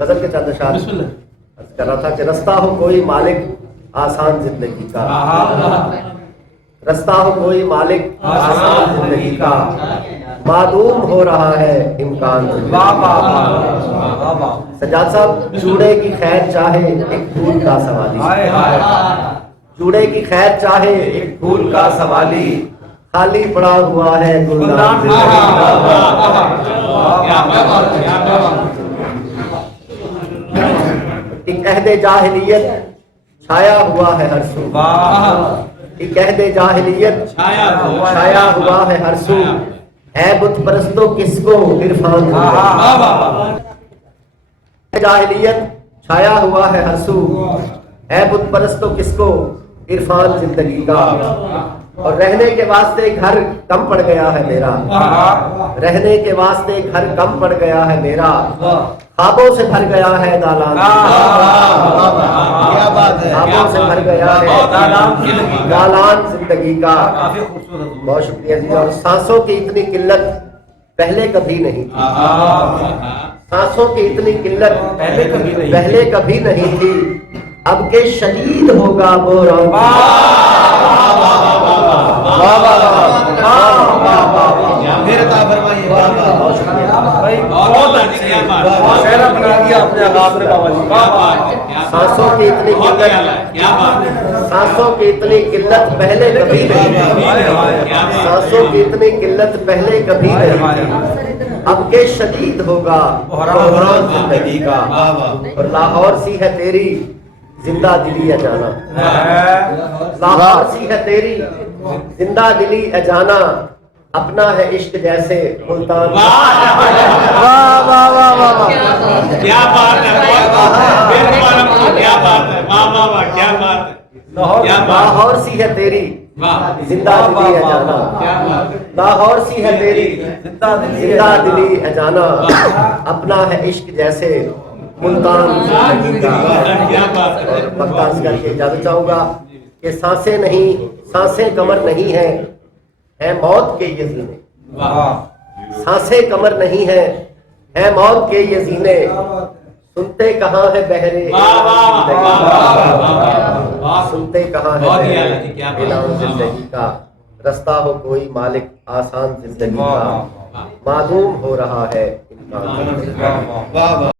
غزل کے چند اشعار عرض کر رہا تھا کہ رستہ ہو کوئی مالک آسان زندگی کا، رستہ ہو کوئی مالک آسان زندگی کا، معدوم ہو رہا ہے امکان زندگی کا۔ سجاد صاحب، چوڑے کی خیر چاہے ایک پھول کا سوالی، چوڑے کی خیر چاہے ایک پھول کا سوالی، خالی پڑا ہوا ہے گلدان زندگی کا۔ ایک عہد جاہلیت چھایا ہوا ہے ہر سو، ایک عہد جاہلیت چھایا ہوا ہے ہر سو، اے بت پرستو کس کو عرفان جاہلیت چھایا ہوا ہے ہر سو، اے بت پرستو کس کو عرفان زندگی کا۔ اور رہنے کے واسطے گھر کم پڑ گیا ہے میرا، رہنے کے واسطے گھر کم پڑ گیا ہے میرا، خوابوں سے بھر گیا ہے دالان، خوابوں سے بھر گیا ہے دالان زندگی کا۔ بہت شکریہ جی۔ اور سانسوں کی اتنی قلت پہلے کبھی نہیں تھی، سانسوں کی اتنی قلت پہلے کبھی نہیں تھی، اب کہ شدید ہوگا بحران۔ سانسوں کی اتنی قلت، سانسوں کی اتنی قلت پہلے کبھی نہیں، سانسوں کی اتنی قلت پہلے کبھی نہیں، اب کہ شدید ہوگا بحران زندگی کا۔ اور لاہور سی ہے تیری زندہ دلی اجانا، لاہور سی ہے تیری زندہ دلی اجانا، اپنا ہے عشق جیسے ملتان۔ کیا بات ہے، لاہور سی ہے تیری زندہ دلی اجانا، لاہور سی ہے تیری زندہ دلی اجانا، اپنا ہے عشق جیسے ملتان زندگی کا۔ وقت عرض کر کے اجازت چاہوں گا کہ سانسیں نہیں، سانسیں کمر نہیں ہیں، ہے موت کے یہ زینے، سانسیں کمر نہیں ہیں، ہے موت کے یہ زینے، سنتے کہاں ہے بہرے سنتے کہاں ہے اعلان زندگی کا۔ رستہ ہو کوئی مالک آسان زندگی کا، معدوم ہو رہا ہے امکان۔